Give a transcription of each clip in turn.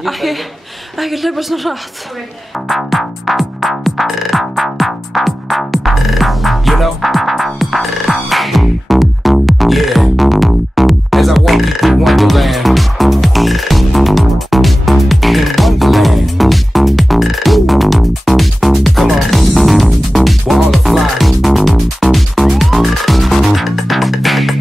Ekki hlaupa svona hratt. You know? Yeah. As I walk you through Wonderland. In Wonderland. Woo. Come on. We're all fly.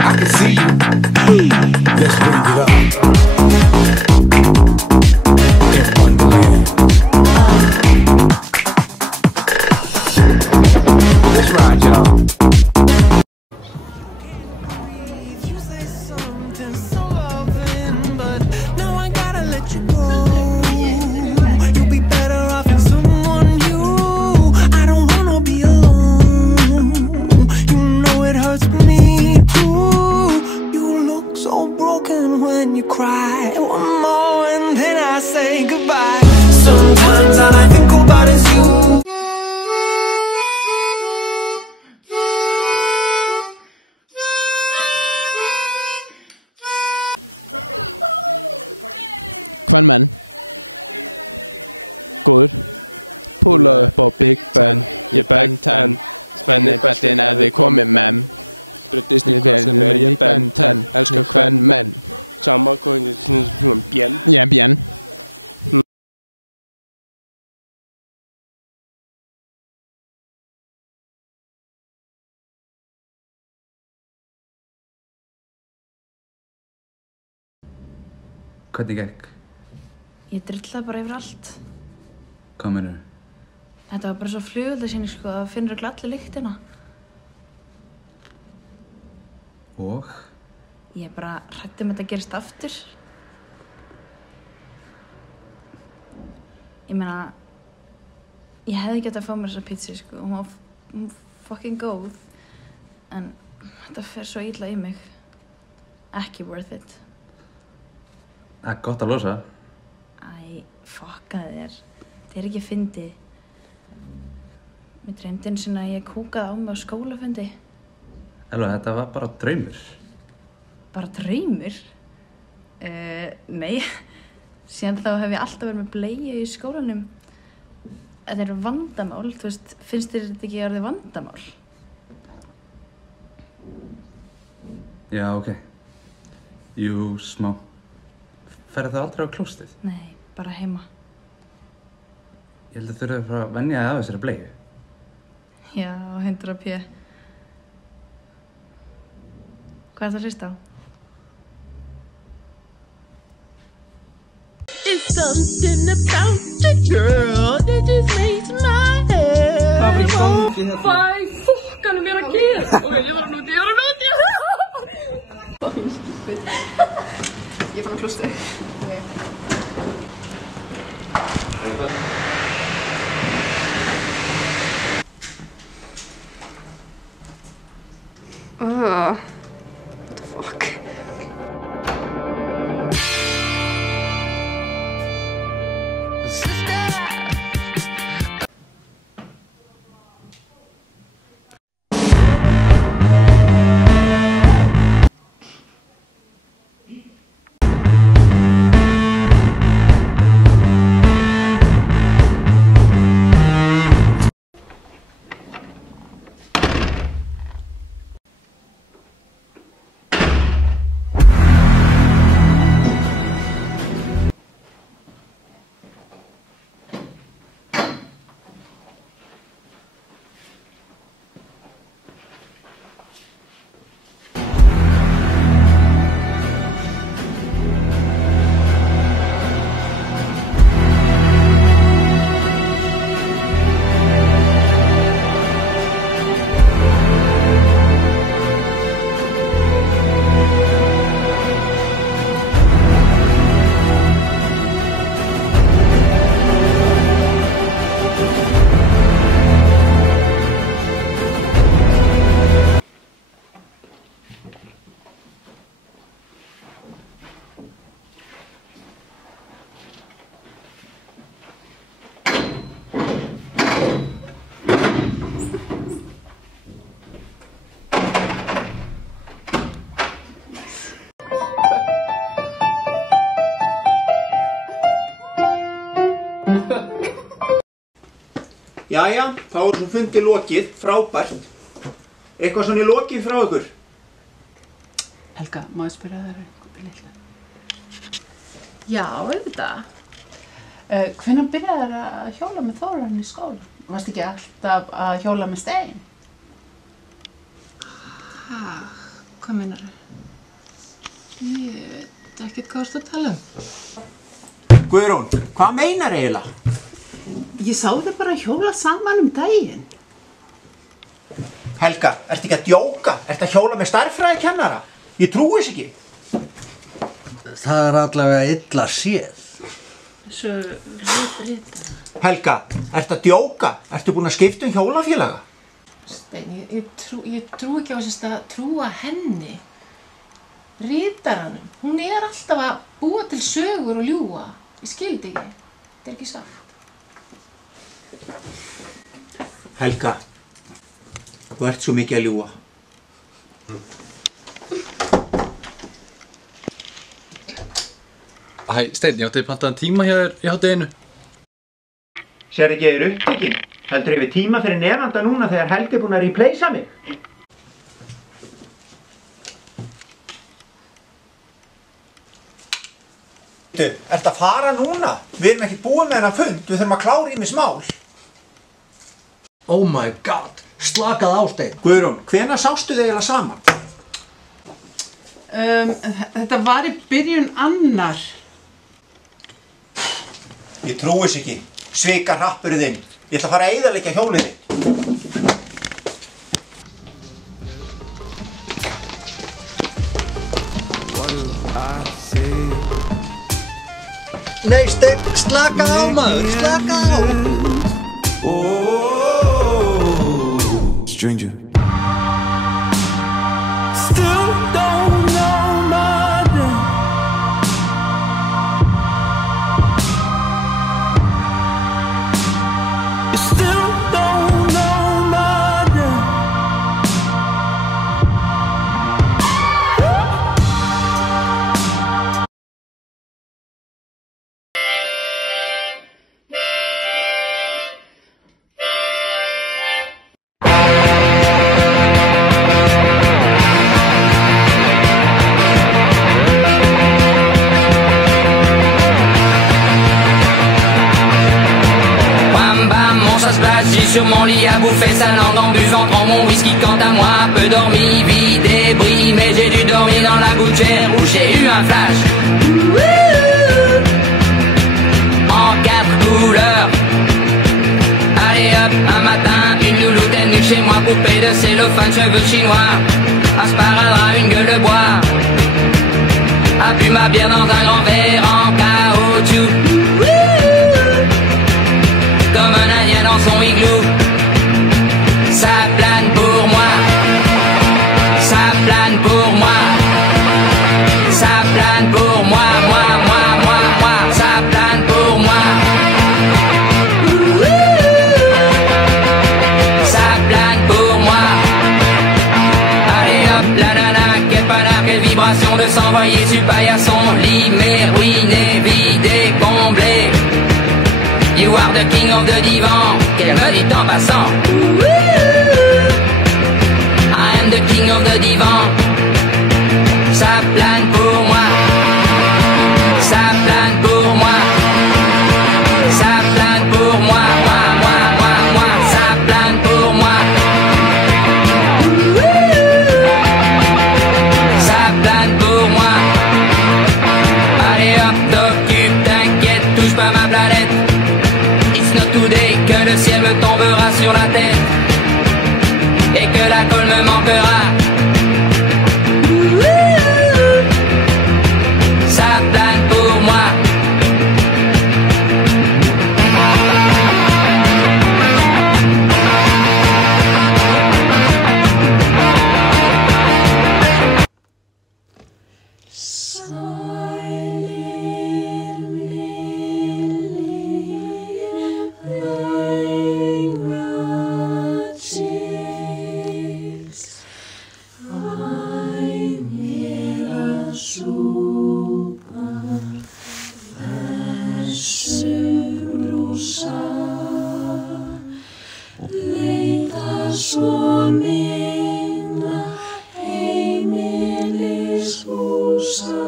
I can see you. Let's bring it up. In Wonderland. Let's ride, y'all. When you cry, one more and then I say goodbye. Sometimes all I think about is you. Kvenmenn. Góður. Púla upp á Big Ben. Ég Ben 10. Spenni beltin ef þið komið menn. Brutist í hvað sem ég Ben 10. Elskar kvenmenn. Sama hvað svona björn. Já, björn. Hvernig gekk? Ég drillaði bara yfir allt. Hvað meinarðu? Þetta var bara svo flugöldasýning sko, það finnur örugglega allir lyktina. Og? Ég bara hrædd þetta gerist aftur. Ég meina, ég hefði getað að fá mér þessa pizzu sko, hún var fucking góð. En þetta fer svo illa í mig. Ekki worth it. Það er gott að losa. Æ, fokka þér. Þetta er ekki fyndið. Mér dreymdi einu sinni að ég kúkaði á mig á skólafundi. Elva, þetta var bara draumur. Bara draumur? Nei. Síðan þá hef ég alltaf verið með bleiu í skólanum. Þetta er vandamál, þú veist, finnst þér þetta ekki orðið vandamál? Já, ok. Jú, smá. Ferðu það aldrei á klóstið? Nei, bara heima. Ég held að þurfið að fara að venja þig af þessari bleiu. Já, 100p. Hvað er það að hlusta á? It's something about the girl that just makes my head. Hvað var í gangi hérna? Æ, fokkanum ég er að gera? Ok, ég var að núti. Fucking stupid. Ég fann að klústa. What the fuck? Jæja, þá er svo fundi lokið, frábært. Eitthvað svona í lokið frá ykkur? Helga, má ég spyrja þér eitthvað litla? Já, auðvitað. Hvenær byrjaði þér að hjóla með Þórarinn í skóla? Varst ekki alltaf að hjóla með Stein? Hvað meinar þau? Ég veit ekkert hvað þú ert að tala um. Guðrún, hvað meinar eiginlega? Ég sá þig bara að hjóla saman daginn. Helga, ertu ekki að djóka? Ertu að hjóla með stærðfræðikennara? Ég trúi þess ekki. Það er allavega illa séð. Svo rita. Helga, ertu að djóka? Ertu búin að skipta hjólafélaga? Stein, ég trú ekki á þess að trúa henni. Ritaranum. Hún er alltaf að búa til sögur og ljúga. Ég skildi ekki. Þetta er ekki satt. Helga, þú ert svo mikið að ljúga. Hæ, Steinn, ég átti pantaðan tíma hjá þér í hádeginu. Sér ekki að ég er upptekinn. Heldur ég við tíma fyrir nefnda núna þegar Helgi er búin að replacea mig? Ertu að fara núna? Við erum ekki búin með hennar fund, við þurfum að klára ýmis mál. Oh my god, slakað á Steinn. Guðrún, hvenær sástu þið eiginlega saman? Þetta var í byrjun annar. Ég trúi þess ekki. Svika hrappurinn þinn. Ég ætla að fara að eyðileggja hjólið þitt. Nei Steinn, slakað á maður, slakað á. Stranger. Still don't know my name. You still don't know my name. J'ai sur mon lit à bouffer sa langue en buvant dans mon whisky. Quant à moi, peu dormi, vie débris. Mais j'ai dû dormir dans la gouttière où j'ai eu un flash. En 4 couleurs. Allez hop, un matin, une louloute est venue chez moi. Poupée de cellophane, cheveux chinois. Un sparadrap, une gueule de bois. A bu ma bière dans un grand verre en caoutchouc. Comme un indien dans son igloo. Ça plane pour moi. Ça plane pour moi. Ça plane pour moi, moi. Ça plane pour moi. Ça plane pour moi. Allez hop, la nana, quel panard, quelle vibration de s'envoyer sur paillasson. Limé, ruiné, vidé, comblé. You are the king of the divan, qu'elle me dit en passant. I am the king of the divan. Ça plane pour moi. Ça plane pour moi. Ça plane pour moi, moi. Ça plane pour moi. Ça plane pour moi. Allez hop, t'occupe, t'inquiète, touche pas ma planète. It's not today que le ciel me tombera sur la tête et que la colle me manquera. Ça plane pour moi. svo minna heimilishúsa.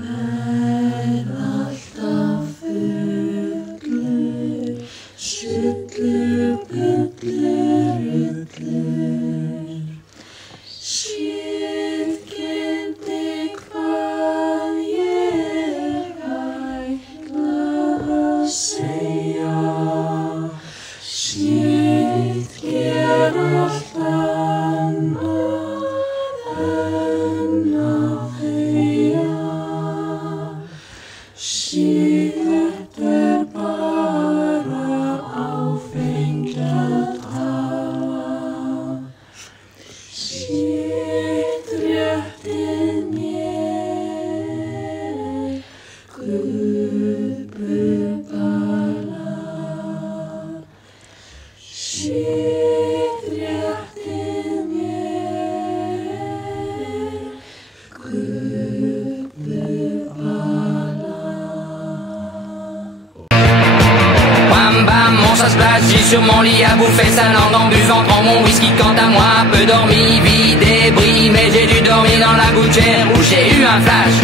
Verð alltaf fullur, sullur, bullur, ullur. Skildi hvað ég ætla að segja. Sitt ger allt annað en að þegja. Sitt bara áfengi að tala. Sitt réttið mér, gubbubala. Sitt réttið mér, gubbubala. Bam bam, mon ça se place, j'ai sur mon lit à bouffer sa langue en buvant dans mon whisky. Quant à moi, peu dormi, vie débris, mais j'ai dû dormir dans la gouttière où j'ai eu un flash.